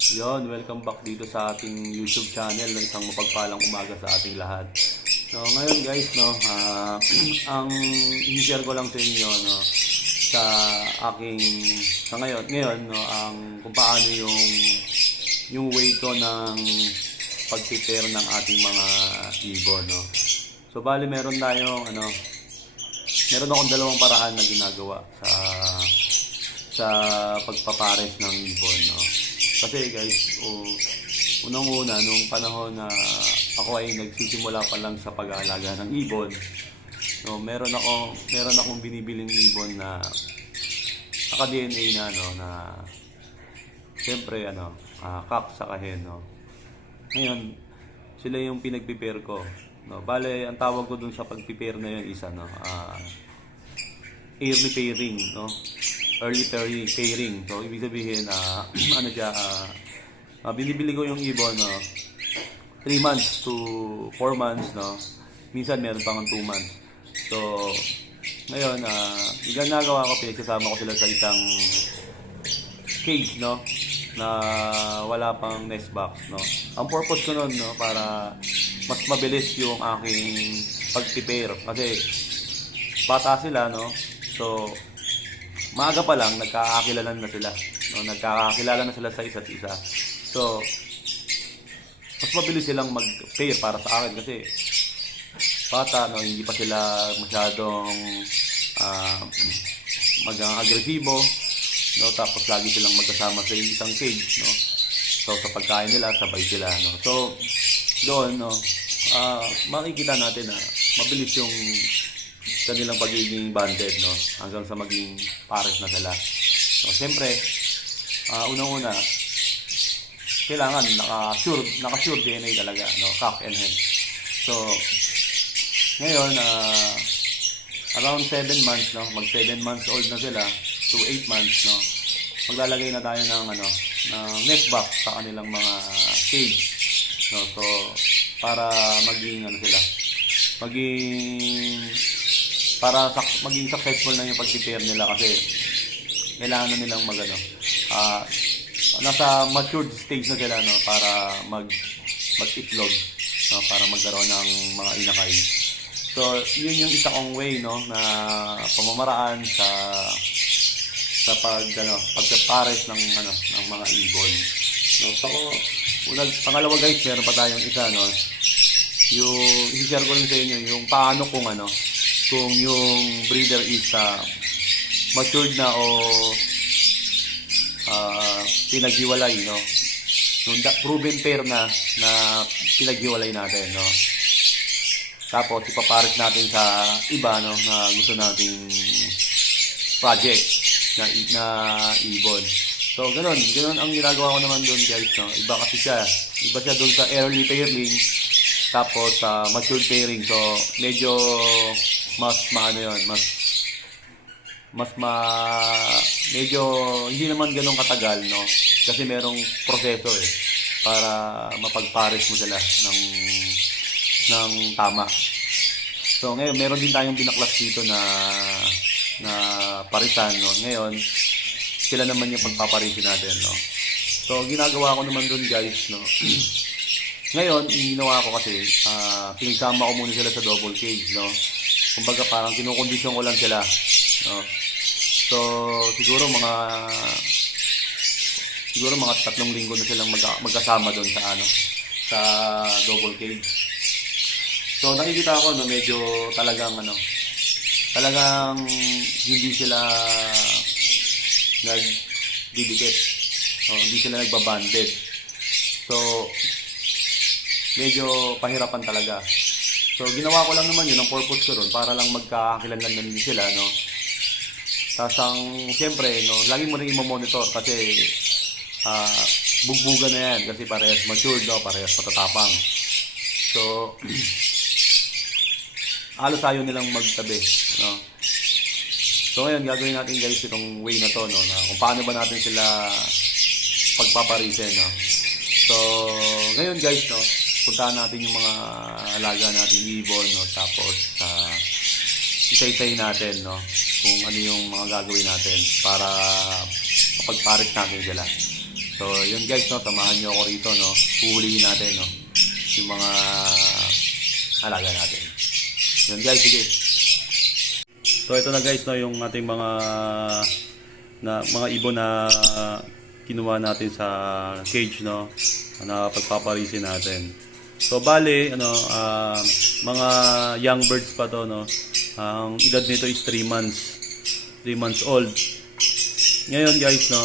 Yon, welcome back dito sa ating YouTube channel. No? Isang mapagpalang umaga sa ating lahat. No, ngayon guys, no, ang i-share ko lang sa inyo, no, sa aking sa ngayon, no, ang kung paano yung way ko ng pag-prepare ng ating mga ibon, no. So bali meron akong dalawang paraan na ginagawa sa pagpapares ng ibon, no. Kasi guys, unang-una nung panahon na ako ay nagsisimula pa lang sa pag-aalaga ng ibon, no, meron akong binibiling ibon na naka-DNA na, no, na siyempre cock sa hen, no. Ngayon, sila yung pinag-prepare ko, no. Bale, ang tawag ko dun sa pag-prepare na yun is early pairing, no. Early pairing. So, ibig sabihin, binibili ko yung ibon, no, 3 months to 4 months, no. Minsan meron pang 2 months. So, ngayon, yung ginagawa ko, pinagsasama ko sila sa isang cage, no, na wala pang nest box, no. Ang purpose ko nun, no, para mas mabilis yung aking pag-prepare. Kasi, bata sila, no. So, maaga pa lang nagkakakilala na sila, no? Nagkakakilala na sila sa isa't isa. So, mas mabilis silang mag-pair para sa akin kasi bata, no, hindi pa sila masyadong mag-agresibo, no, tapos lagi silang magkasama sa isang cage, no. So, sa pagkain nila, sabay sila, no. So, doon, no, makikita natin na mabilis yung kanilang pagiging bonded, no, hanggang sa maging pares na sila. So, siyempre, unang-una, kailangan naka-sure DNA talaga, no, cock and hen. So, ngayon, around 7 months, no, mag 7 months old na sila to 8 months, no, maglalagay na tayo ng nest box sa kanilang mga cage, no. So, para maging maging successful na yung pag-prepare nila kasi kailangan na nilang nasa matured stage na sila, no, para mag-itlog, no, para magkaroon ng mga inakay. So, yun yung isa kong way, no, na pamamaraan sa pagpapares ng mga ibon. No, so, pangalawa guys, meron pa tayong isa, no. Yung i-share ko rin sa inyo yung paano kung yung breeder is matured na o pinaghiwalay, no. Yung proven pair na pinaghiwalay natin, no. Tapos ipapares natin sa iba, no, na gusto nating project na ibon. So ganun ang ginagawa ko naman doon guys, no. Iba siya doon sa early pairing, tapos matured pairing. So medyo medyo hindi naman ganun katagal, no, kasi merong proseso para mapagpares mo sila ng tama. So ngayon meron din tayong binaklas dito na parisan, no. Ngayon sila naman yung pagpaparisin natin, no. So ginagawa ko naman doon guys, no. Ngayon ginawa ko kasi pinagsama ko muna sila sa double cage, no. Kumbaga parang kinukondisyon ko lang sila, no. So siguro mga 3 linggo na silang magkasama doon sa double cage. So nakikita ko, no, medyo talagang hindi sila nagdidikit, hindi sila nagbabanded. So medyo pahirapan talaga. So ginawa ko lang naman yun, ang purpose ko ron para lang magkakakilanlan na din sila, no. Tapos siyempre, no, lagi mo rin i-monitor kasi bugbugan na yan kasi parehas matured, no, parehas matatapang. So halos ayaw nilang magtabi, no. So ngayon gagawin natin guys itong way na to, no, na kung paano ba natin sila pagpaparisin, no. So ngayon guys, no, puntahan natin yung mga alaga natin ibon, no, tapos isa-isayin natin, no, kung ano yung mga gagawin natin para mapagpares natin sila. So, yun guys, no, samahan nyo ako rito, no. Puhulihin natin, no, yung mga alaga natin. Yun guys, sige. So, ito na guys, no, yung ating mga ibon na kinuha natin sa cage, no, na pagpaparisin natin. So, bale, mga young birds pa to, no. Ang edad nito is 3 months. 3 months old. Ngayon guys, no,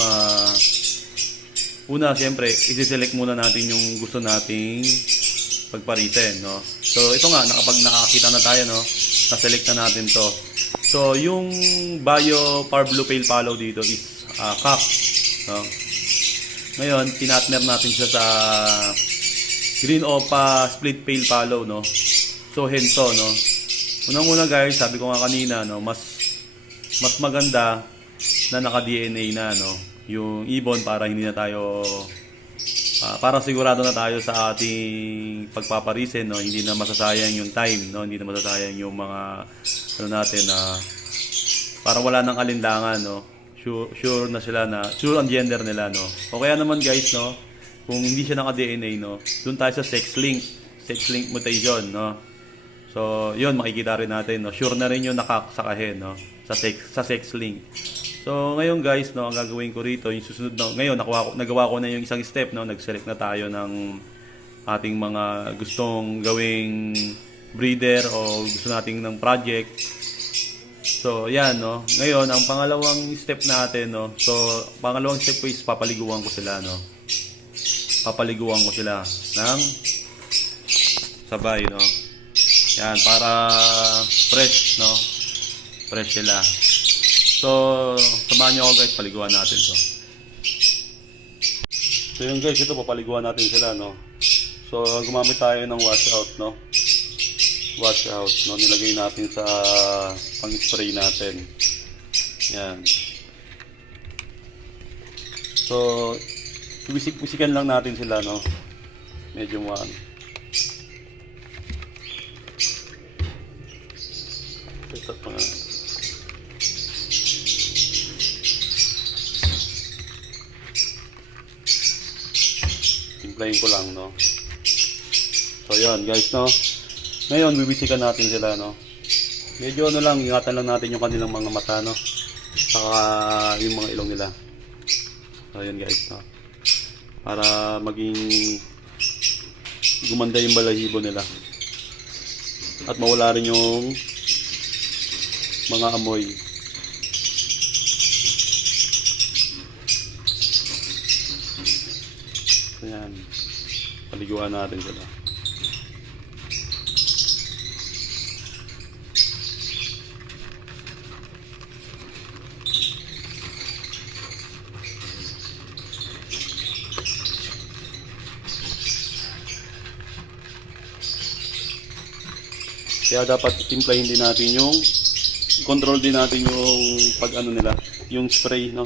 una, siyempre, isi-select muna natin yung gusto nating pagparisin, no. So, ito nga, nakakita na tayo, no, na-select na natin to. So, yung Bio Par Blue Pale Fallow dito is cock, no. Ngayon, tinatner natin siya sa Green Opa Split Pale Fallow, no. So, hento, no. Unang-una guys, sabi ko nga kanina, no, mas maganda na naka-DNA na, no, yung ibon para hindi na tayo para sigurado na tayo sa ating pagpaparisin, no, hindi na masasayang yung time, no, hindi na masasayang yung mga natin na para wala nang alinlangan, no. Sure na sila na sure ang gender nila, no. O kaya naman guys, no, kung hindi siya naka-DNA, no, doon tayo sa sex link mutation, no. So, yun makikita rin natin, no. Sure na rin yung nakasakahin, no, sa sex link. So, ngayon guys, no, ang gagawin ko rito, yung susunod na, ngayon, nagawa ko na yung isang step, no, nag-select na tayo ng ating mga gustong gawing breeder o gusto nating ng project. So, yan, no. Ngayon, ang pangalawang step natin, no, so, pangalawang step ko is papaliguan ko sila, no. Papaliguan ko sila ng sabay, no. Yan, para fresh, no. Fresh sila. So, samahan nyo ako guys, paliguan natin to. So yun guys, ito papaliguan natin sila, no. So, gumamit tayo ng washout, no. Washout, no. Nilagay natin sa pang-spray natin. Yan. So, wisik-wisikan lang natin sila, no. Medyo ito pa nga. Timplahin ko lang, no. So, yun, guys, no. Ngayon, bibisikan natin sila, no. Medyo lang, ingatan lang natin yung kanilang mga mata, no. Saka yung mga ilong nila. So, yun, guys, no. Para maging gumanda yung balahibo nila. At mawala rin yung mga amoy. Ayan. Paliguan natin sila. Kaya dapat timplahin din natin yung control din natin yung pag-ano nila, yung spray, no.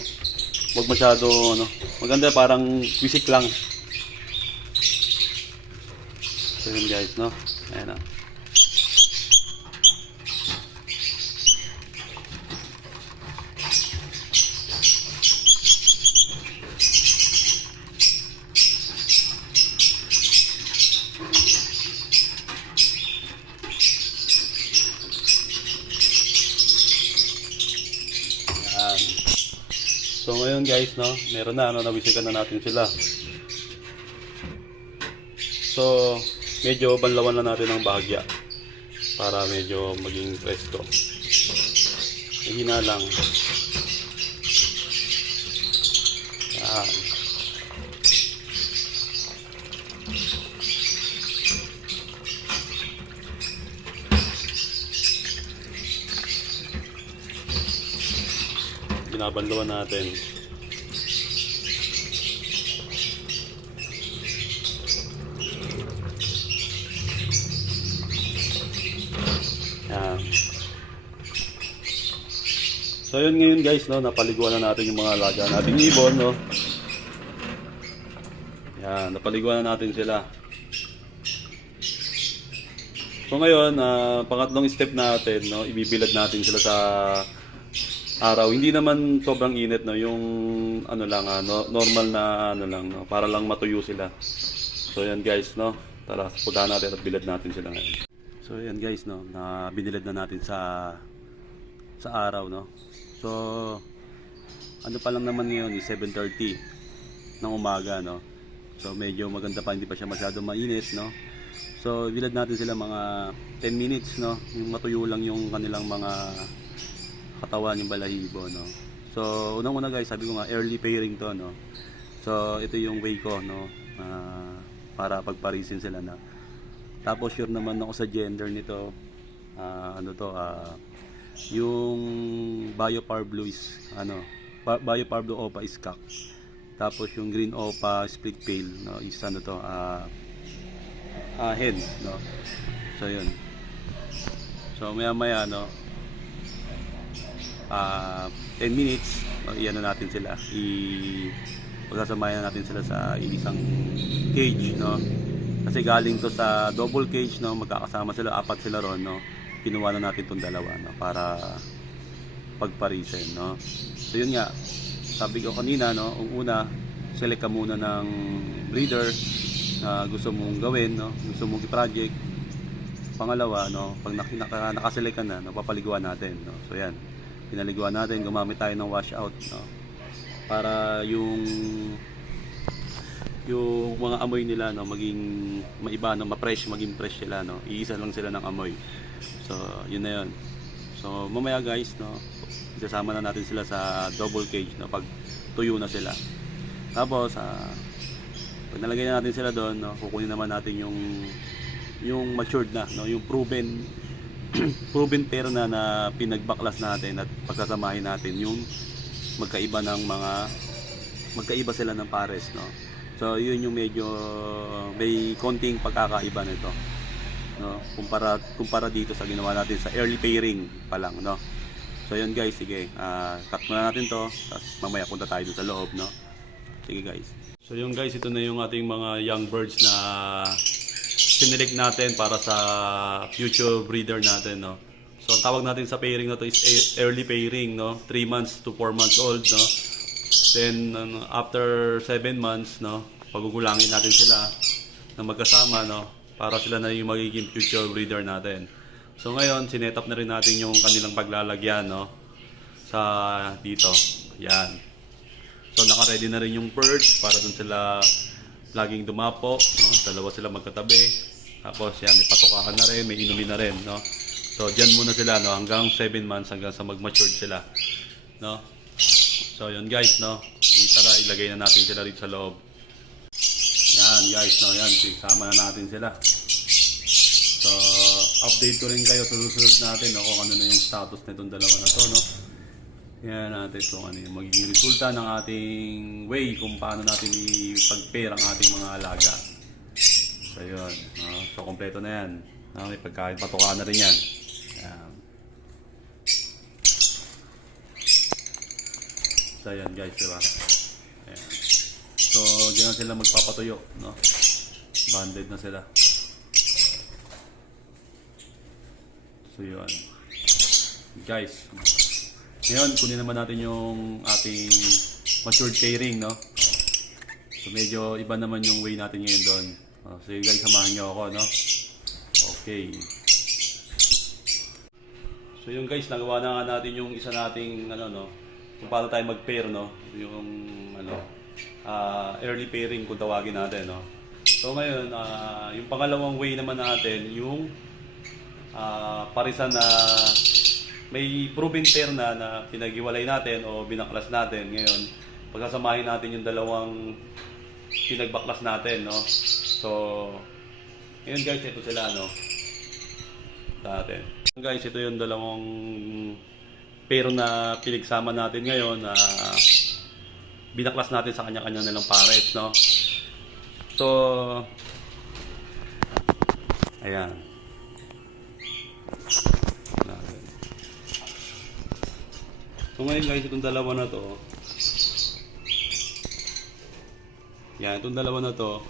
Huwag masyado, ano. Maganda parang wisik lang. So yun guys, no. Ayan, no. So ngayon guys, no, meron na, nabisikan na natin sila. So medyo banlawan na natin ang bahagya para medyo maging presko. Hina lang. Yan. Binabanlawan natin. Yan. So yun ngayon guys, no, napaliguan na natin yung mga alaga nating ibon, no. Yan, napaliguan na natin sila. So ngayon, pangatlong step natin, no, ibibilad natin sila sa araw. Hindi naman sobrang init, no, yung ano lang, normal na ano lang, no, para lang matuyo sila. So yan guys, no, tara puntahan natin at bilad natin sila ngayon. So yan guys, no, na binilad na natin sa araw, no. So ano pa lang naman ngayon, 7:30 ng umaga, no. So medyo maganda pa, hindi pa siya masyado mainit, no. So bilad natin sila mga 10 minutes, no, yung matuyo lang yung kanilang mga katawan, yung balahibo, no. So unang-una guys, sabi ko nga early pairing to, no. So ito yung way ko, no, para pagparisin sila na. Tapos sure naman ako sa gender nito. Ano to, yung Biopar Blue is Biopar Blue Opa is cock. Tapos yung Green Opa Split Pale, no, is ano to, hen, no. So yun. So maya-maya, no, 10 minutes, iyan na natin sila, pagsasamayan natin sila sa isang cage, no, kasi galing to sa double cage, no, magkakasama sila, 4 sila ron, no. Kinuha na natin tong dalawa, no, para pagparisen, no. So yun nga, sabi ko kanina, no, una select ka muna ng breeder na gusto mong gawin, no, gusto mong i-project. Pangalawa, no, pag nakaselect ka na, no, papaliguan natin, no. So yan, pinaliguan natin, gumamit tayo ng washout, no, para yung mga amoy nila, no, maging maiba, no, ma-fresh, maging fresh sila, no. Iisa lang sila ng amoy. So yun na yun. So mamaya guys, no, isasama na natin sila sa double cage, no, pag tuyo na sila. Tapos pag nalagay na natin sila doon, no, kukunin naman natin yung matured na, no, yung proven proven pair na pinagbaklas natin at pagsasamahin natin yung magkaiba sila ng pares, no. So yun yung medyo may konting pagkakaiba nito, no, kumpara dito sa ginawa natin sa early pairing pa lang, no. So yun guys, sige, cut muna natin to, tapos mamaya punta tayo dun sa loob, no. Sige guys. So yun guys, ito na yung ating mga young birds na sinelect natin para sa future breeder natin, no. So ang tawag natin sa pairing na to is early pairing, no. 3 months to 4 months old, no. Then after 7 months, no, pagugulangin natin sila na magkasama, no, para sila na yung magiging future breeder natin. So ngayon, sinet up na rin natin yung kanilang paglalagyan, no, sa dito. Yan. So naka-ready na rin yung perch para dun sila laging dumapo, no. Dalawa sila magkatabi. Tapos yan, may patukahan na rin, may inumin na rin, no. So diyan muna sila, no, hanggang 7 months, hanggang sa mag-mature sila, no. So yun guys, no, tara ilagay na natin sila rito sa loob. Yan guys, no, yan, sama na natin sila. So update ko rin kayo sa susunod natin, no, kung ano na yung status nitong dalawa na to, no. Yan natin kung ano yung magiging resulta ng ating way kung paano natin i-pag-pair ang ating mga alaga. So yun, no? So kompleto na yan, no? May pagkain, patukaan na rin yan. Yan. So yan guys, diba? Ayan. So diyan na sila magpapatuyo, no? Banded na sila. So yun guys, ngayon kunin naman natin yung ating matured pairing, no. So medyo iba naman yung way natin ngayon doon. So guys, samahan nyo ako, no. Okay. So yung guys, nagawa na nga natin yung isa nating no, kung paano tayo mag-pair, no, yung early pairing kung tawagin natin, no. So ngayon, yung pangalawang way naman natin, yung parisan na may proven pair na pinag-iwalay natin o binaklas natin. Ngayon, pagsasamahin natin yung dalawang pinagbaklas natin, no. So ngayon guys, ito sila, no, natin. Guys, ito yung dalawang pair na pinagsama natin ngayon na binaklas natin sa kanya-kanya nilang pares, no. So ayan. So ngayon guys, itong dalawa na to, yan, itong dalawa na to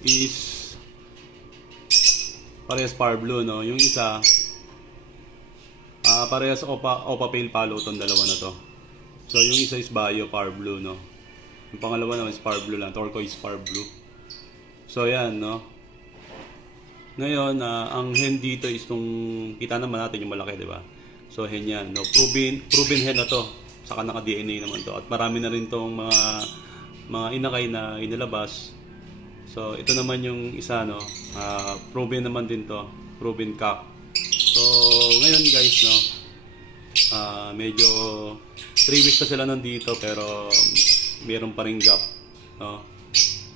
is parehas par blue, no. Yung isa Parehas Opa Pale Palo itong dalawa na to. So yung isa is Bio Power Blue, no. Yung pangalawa naman is Power Blue lang, Turquoise Power Blue. So yan, no. Ngayon, ang hen dito is itong, kita naman natin yung malaki, di ba? So hen yan, no. Proven hen na to. Saka naka-DNA naman to. At marami na rin tong mga inakay na inilabas. So ito naman yung isa, no. Proven naman din to. Proven cock. So ngayon guys, no. Medyo 3 weeks na sila nandito pero meron pa ring gap, no.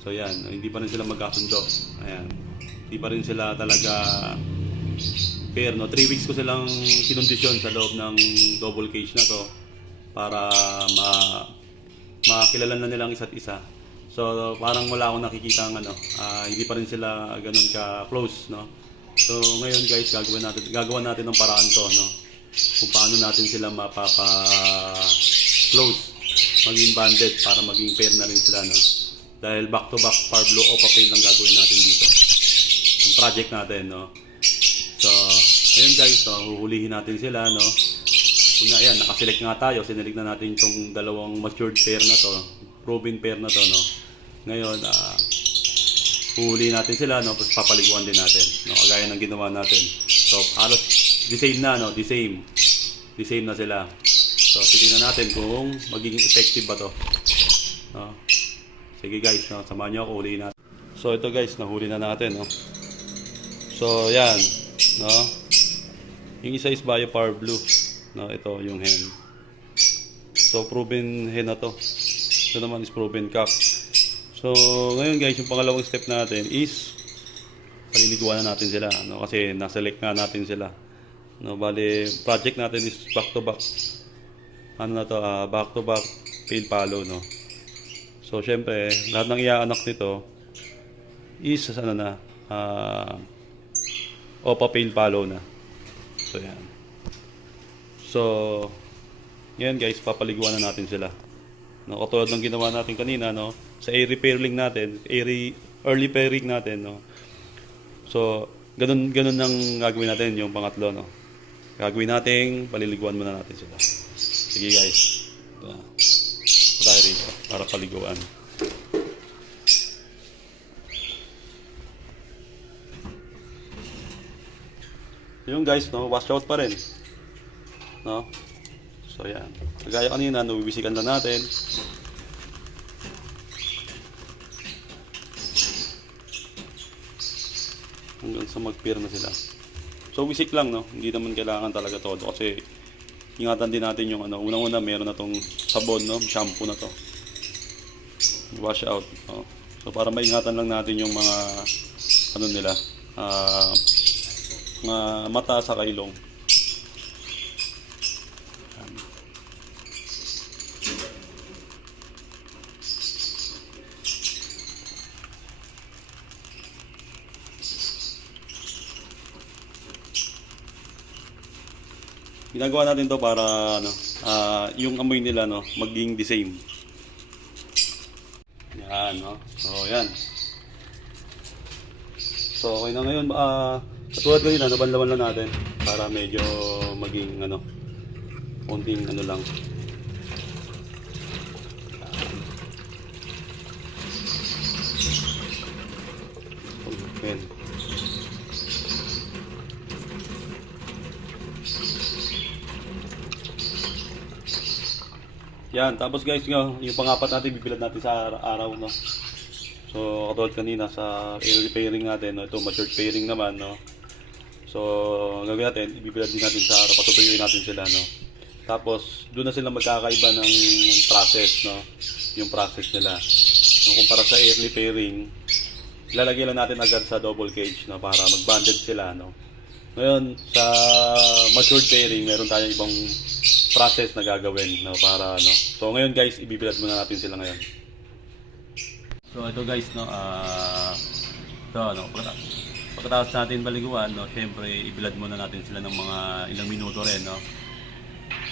So yan, hindi pa rin sila magkasundo. Ayan. Hindi pa rin sila talaga pair, no. 3 weeks ko silang kinondisyon sa loob ng double cage na to para makilala na nilang isa't isa. So parang wala akong nakikita hindi pa rin sila ganoon ka close, no. So ngayon guys, gagawin natin ng paraan to, no. Kung paano natin sila mapapa-close, maging banded para maging pair na rin sila, no. Dahil back to back Power Blue Opa Pale lang gagawin natin dito. Yung project natin, no. So, ayun guys, no, huhulihin natin sila, no. Una, ayan, nakaselect nga tayo. Sinilig na natin itong dalawang matured pair na to, proven pair na to, no. Ngayon, huhulihin natin sila, no. Papaliguan din natin, no. Kagaya ng ginawa natin. So, halos the same na, no. The same na sila. So, titingnan natin kung magiging effective ba to, no. Sige guys, no, samahan nyo ako, hulihin natin. So ito guys, nahuli na natin, no. So yan, no. Yung isa is Bio Power Blue, no. Ito yung hen. So proven hen na to. Ito naman is proven cock. So ngayon guys, yung pangalawang step natin is paliliguan na natin sila, no. Kasi na-select nga natin sila, no. Bali, project natin is back to back. Back to back Pale Palo, no. So, syempre, lahat ng iaanak nito is Opa Pale Palo na. So, yan. So, yan guys, papaliguan na natin sila. No, katulad ng ginawa natin kanina, no, sa early pairing natin, early pairing natin, no. So, ganun nang gagawin natin yung pangatlo, no. Gagawin natin, paliliguan muna natin sila. Sige guys. Tayo rito para paliguan. Yung guys, no, wash out pa rin, no. So yan, kagaya kanina, nabibisikan na natin. Hanggang sa mag-pair na sila. So wisik lang, no, hindi naman kailangan talaga todo kasi ingatan din natin yung unang-una meron na tong sabon, no, shampoo na to. Wash out, no? So para maingatan lang natin yung mga nila, mga mata sa kailong. Ginagawa natin to para yung amoy nila, no, maging the same. Yan, no. So yan. So okay na ngayon. Katulad ngayon, nabanlawan lang natin para medyo maging konting lang. Okay. Yan, tapos guys, yung pangapat natin, bibilad natin sa araw, no. So, katulad kanina sa early pairing natin, no, ito matured pairing naman, no. So, gagawin natin, ibibilad din natin sa araw, patutuyuin natin sila, no. Tapos, doon na sila magkakaiba ng process, no, yung process nila. No, kumpara sa early pairing, ilalagay lang natin agad sa double cage, no, para mag-banded sila, no. Ngayon, sa matured pairing, meron tayong ibang process na gagawin, no, para So ngayon guys, ibibilad muna natin sila ngayon. So ito guys, no, pagkatapos natin baliguan, no, syempre ibilad muna natin sila ng mga ilang minuto rin, no.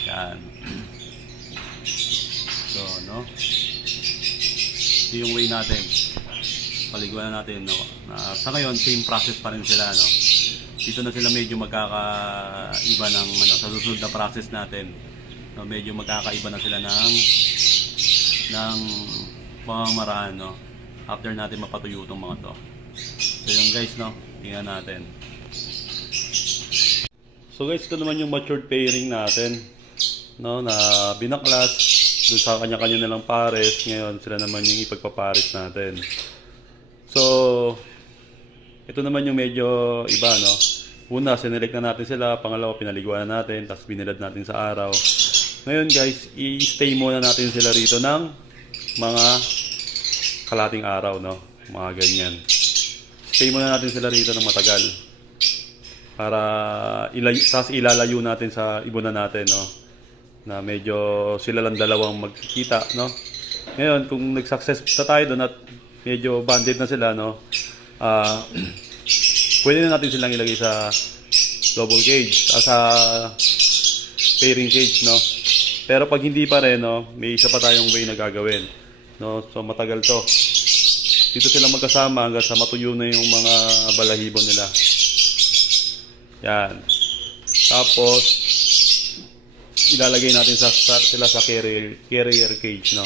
Yan. So, no. Ito yung way natin. Paliguan na natin, no. Sa ngayon, same process pa rin sila, no. dito na sila medyo magkakaiba ng ano, sa susunod na process natin. No, medyo magkakaiba na sila ng pamamaraan, no, after natin mapatuyo itong mga to. So yun guys, no, tingnan natin. So guys, ito naman yung matured pairing natin, no, na binaklas dun sa kanya-kanya nilang pares. Ngayon sila naman yung ipagpapares natin. So ito naman yung medyo iba, no. Una, sinelect na natin sila. Pangalawa, pinaliguan na natin, tapos binilad natin sa araw. Ngayon guys, i-stay muna natin sila rito ng mga kalating araw, no, mga ganyan. Stay muna natin sila rito ng matagal para ilalayo natin sa ibunan natin, no, na medyo sila lang dalawang magkikita, no. Ngayon kung nag-success na tayo doon at medyo banded na sila, no, pwede na natin silang ilagay sa double cage, sa pairing cage, no. Pero pag hindi pa rin, no, may isa pa tayong way na gagawin, no. So matagal to, dito sila magkasama hanggang sa matuyo na yung mga balahibo nila. Yan. Tapos ilalagay natin sila sa carrier cage, no.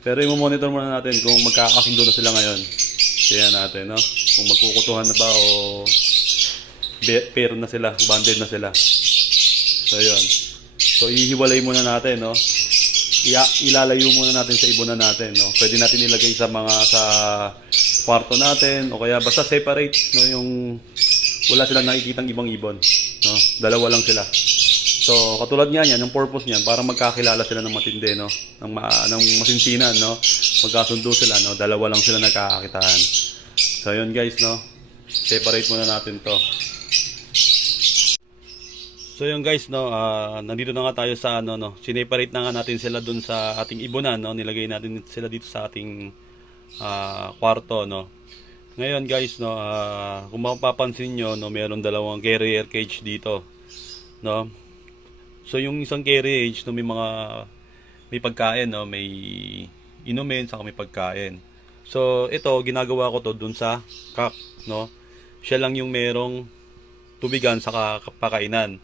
Pero i-monitor muna natin kung magkakasundo na sila ngayon. Tingnan natin, no, kung magkukutuhan na ba o pair na sila, banded na sila. So yun. So ihiwalay muna natin, no. Ilalayo muna natin sa ibunan natin, no. Pwede natin ilagay sa kwarto natin o kaya basta separate, no, yung wala silang nakikitang ibang ibon, no. Dalawa lang sila. So katulad nga yan, yung purpose niyan para magkakilala sila ng matindi, no, ng masinsinan, no. Magkasundo sila, no. Dalawa lang sila nagkakakitaan. So yun guys, no. Separate muna natin to. So yun guys, no, nandito na nga tayo sa ano, no. Sineparate na nga natin sila dun sa ating ibunan, no. Nilagay natin sila dito sa ating kwarto, no. Ngayon guys, no, kung mapapansin nyo, no, meron dalawang carrier cage dito, no. So yung isang carrier cage, no, may pagkain, no, may inumin, saka may pagkain. So ito, ginagawa ko to dun sa cock, no. Siya lang yung merong tubigan sa pakainan.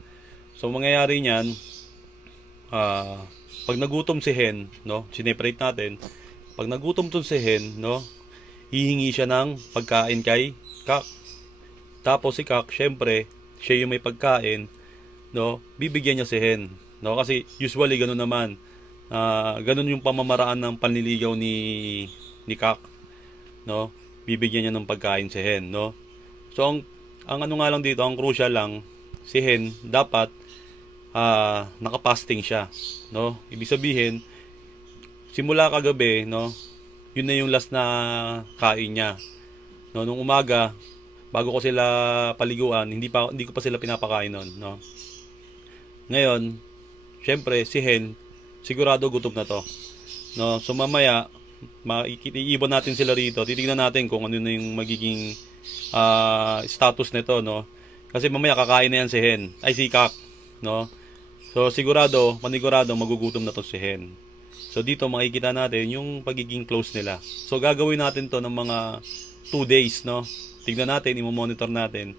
So mangyayari niyan, pag nagutom si hen, no, sineparate natin. Pag nagutom tong si hen, no, hihingi siya ng pagkain kay cock. Tapos si cock, syempre, siya yung may pagkain, no, bibigyan niya si hen, no, kasi usually ganun naman. Ganun yung pamamaraan ng panliligaw ni cock, no. Bibigyan niya ng pagkain si hen, no. So ang ano nga lang dito, ang crucial lang, si hen dapat nakapasting siya, no. Ibig sabihin, simula kagabi, no, yun na yung last na kain niya, no. Nung umaga, bago ko sila paliguan, hindi ko pa sila pinapakain noon, no. Ngayon, syempre si hen sigurado gutom na to, no. So mamaya iibon natin sila rito, titingnan natin kung ano na yung magiging status nito, no. Kasi mamaya kakain na yan si hen, ay si cock, no. So panigurado magugutom na to si hen. So dito makikita natin yung pagiging close nila. So gagawin natin to ng mga 2 days, no. Tingnan natin, i-monitor natin,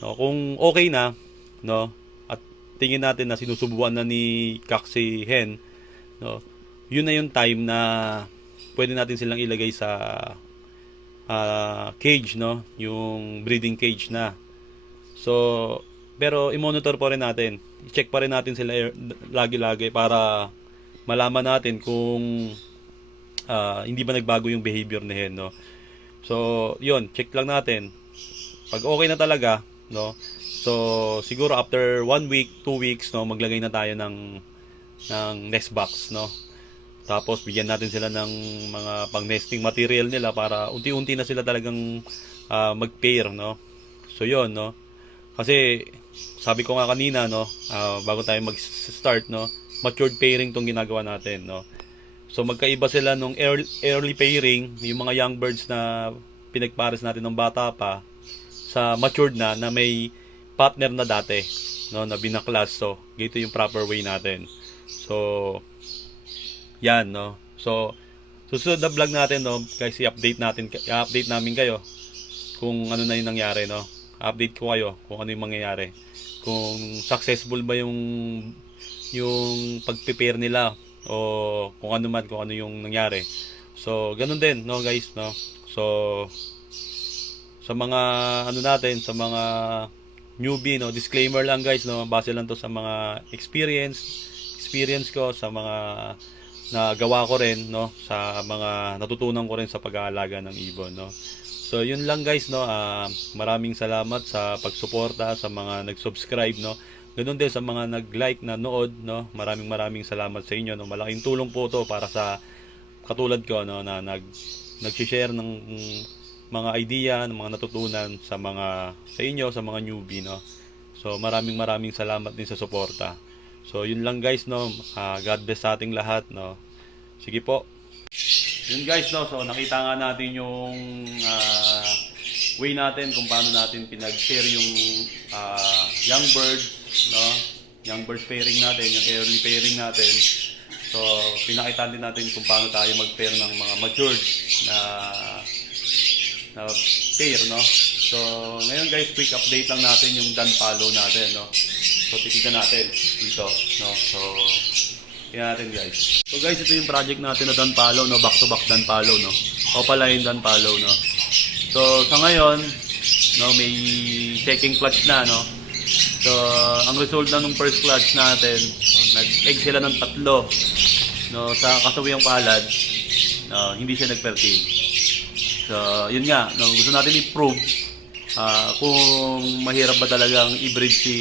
no, kung okay na, no, at tingin natin na sinusubuan na ni cock si hen, no. Yun na yung time na pwede natin silang ilagay sa cage, no, yung breeding cage na. So pero i-monitor pa rin natin, i-check pa rin natin sila lagi-lagi para malaman natin kung hindi ba nagbago yung behavior ni hen, no. So yun, check lang natin. Pag okay na talaga, no, so siguro after 1 week, 2 weeks, no, maglagay na tayo ng nest box, no. Tapos bigyan natin sila ng mga pang nesting material nila para unti-unti na sila talagang mag-pair, no. So yun, no, kasi sabi ko nga kanina, no, bago tayo mag-start, no, matured pairing tong ginagawa natin, no. So magkaiba sila nung early pairing, yung mga young birds na pinagpares natin ng bata pa, sa matured na may partner na dati, no, na binaklas. So dito yung proper way natin. So yan, no. So susunod na vlog natin, no, guys, i-update namin kayo kung ano na yung nangyari, no. update ko kayo kung ano yung mangyayari. Kung successful ba yung pag-prepare nila o kung ano yung nangyari. So, ganun din, no guys, no. So, sa mga ano natin, sa mga newbie, no, disclaimer lang guys, no, base lang to sa mga experience ko, sa mga nagawa ko rin, no, sa mga natutunan ko rin sa pag-aalaga ng ibon, no. So, yun lang guys, no. Maraming salamat sa pagsuporta, sa mga nag-subscribe, no. Ganoon din sa mga nag-like na nood, no. Maraming salamat sa inyo, no. Malaking tulong po to para sa katulad ko, no, na nag-share ng mga idea, ng mga natutunan sa inyo, sa mga newbie, no. So, maraming salamat din sa suporta. So, yun lang guys, no. God bless sa ating lahat, no. Sige po. Yun guys, no. So, nakita nga natin yung way natin kung paano natin pinag-share yung young birds, no. Young birds pairing natin, yung early pairing natin. So, pinakita din natin kung paano tayo mag-pair ng mga matured na pair, no. So, ngayon guys, quick update lang natin yung Dan Palo natin, no. So, titignan natin dito, no. So, tingnan natin guys. So guys, ito yung project natin na Dan Palo, no. Back to back Dan Palo, no. Opaline Dan Palo, no. So, sa ngayon, no, may checking clutch na, no. So, ang result na nung first clutch natin, nag-egg sila ng 3, no, sa kasawiyang palad, no, hindi siya nag-fertile. So, yun nga, no, gusto natin i-prove kung mahirap ba talagang i-breed si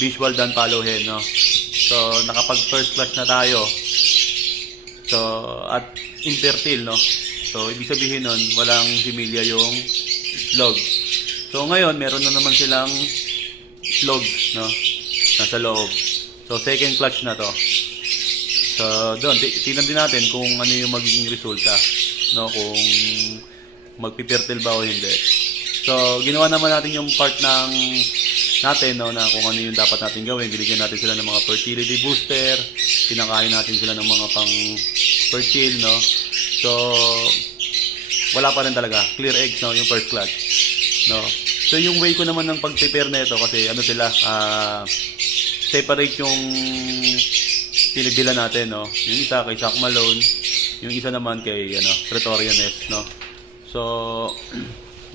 Visual Dan Palo hen, no. So, nakapag first clutch na tayo. So, at infertile, no. So, ibig sabihin nun, walang similya yung itlog. So, ngayon, meron na naman silang itlog, no, nasa loob. So, second clutch na to. So, doon, tingnan din natin kung ano yung magiging resulta, no, kung magpifertile ba o hindi. So, ginawa naman natin yung part natin, no, na kung ano yung dapat natin gawin. Binigyan natin sila ng mga fertility booster, pinakain natin sila ng mga pang fertile, no. So, wala pa rin talaga. Clear eggs, no, yung first clutch, no. So, yung way ko naman ng pag-prepare nito kasi ano sila, separate yung pinagdila natin, no. Yung isa kay Zach Malone, yung isa naman kay Pretoria Nest, no. So,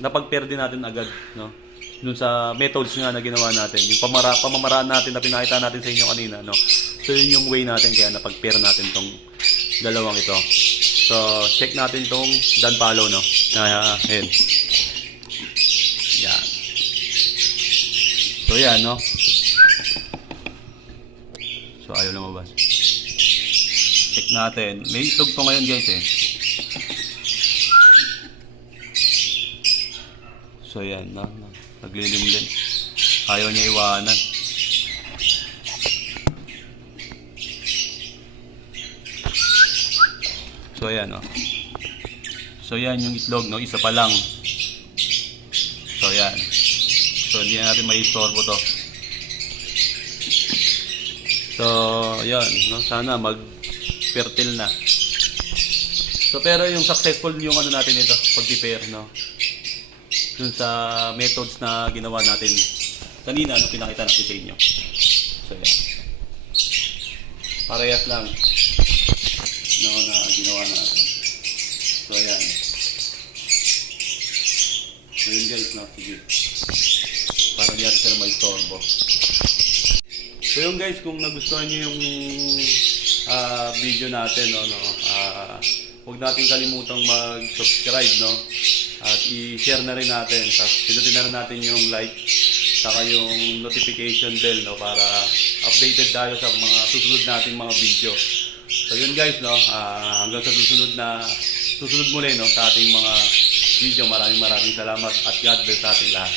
napag-pair din natin agad, no. Dun sa methods nga na ginawa natin, yung pamamaraan natin na pinakita natin sa inyo kanina, no. So, yun yung way natin kaya napag-pair natin tong dalawang ito. So, check natin tong Dan Palo, no. Ayan. Yan. So, yan, no. So, ayaw lumabas. Check natin. May itlog to ngayon, guys, eh. So, yan, no. Naglilimlim. Ayaw niya iwanan. So, ayan, no. So, yan yung itlog, no. Isa pa lang. So, yan. So, hindi natin may istorbo to. So, yan, no. Sana mag-fertile na. So, pero yung successful yung ano natin ito, pag-prepare, no. Dun sa methods na ginawa natin kanina, no, pinakita natin sa inyo. So, yan. Parehas lang, no, na ginawa natin. So, yan. So, yun guys, no, sige. Para di natin sila mag-storbo. So, yun guys, kung nagustuhan nyo yung video natin, no, huwag natin kalimutang mag-subscribe, no. At i-share na rin natin. Tapos pinutin na rin natin yung like saka yung notification bell, no, para updated tayo sa mga susunod nating mga video. So yun guys, no, hanggang sa susunod muli, no, sa ating mga video. Maraming salamat at God bless sa ating lahat.